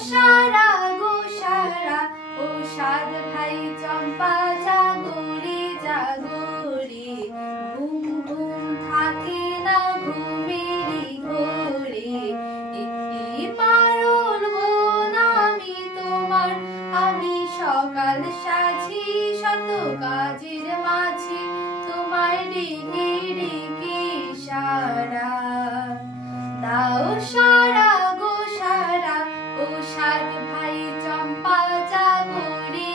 সারা গো সারা ও সাত ভাই চম্পা জাগরে জাগরে ঘুম ঘুম থাকে না ঘুমেরই ঘোরে একটি পারুল বোন আমি তোমার আমি সকাল সাজি শত কাজের মাঝি তোমায় ডেকে ডেকে সারা দাও সারা গো সারা ও সাত ভাই চম্পা জাগরে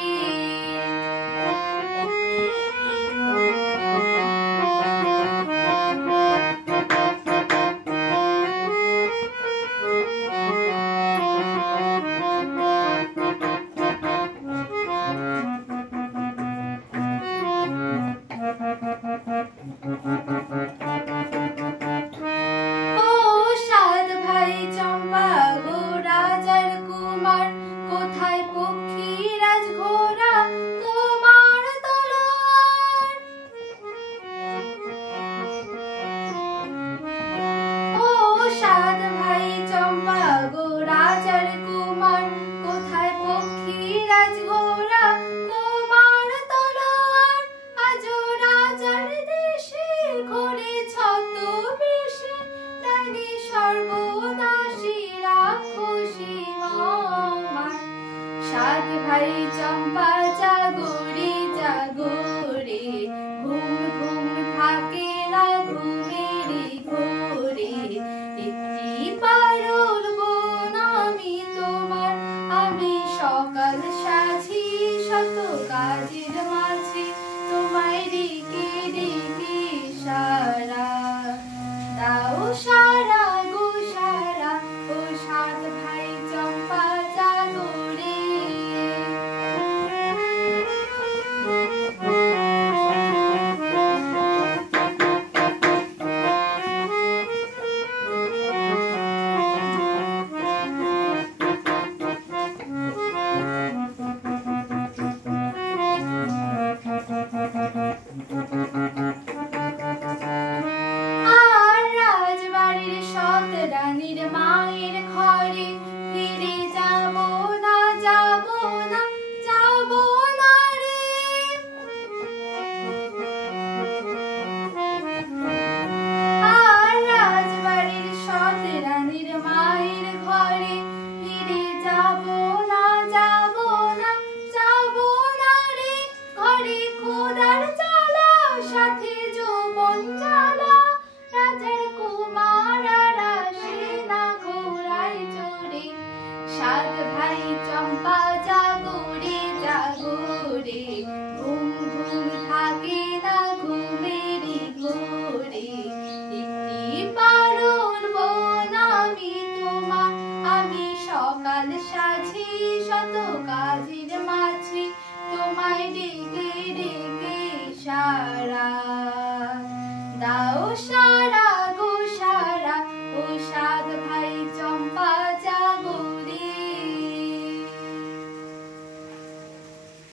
সাত ভাই চম্পা জাগরে জাগরে ঘুম ঘুম থাকে না ঘুমেরই ঘোরে একটি পারুল বোন আমি তোমার আমি সকাল সাজি শত কাজের মাঝে তোমায় ডেকে ডেকে সারা দাও সারা গো সারা ও সাত ভাই চম্পা জাগরে রানীর মায়ের ঘরে ফিরে যাব না যাব না যাব না রে আর রাজবাড়ির সৎ রানীর মায়ের ঘরে ফিরে যাব না যাব না যাব না রে ঘরে খোদার জ্বালা সাথে যৌবন জ্বালা রাজার কুমারারা সাত ভাই চম্পা জাগরে জাগরে ঘুম ঘুম থাকে না ঘুমেরই ঘোরে একটি পারুল বোন আমি তোমার আমি সকাল সাজি শত কাজের মাঝে তোমায় ডেকে ডেকে সারা দাও সারা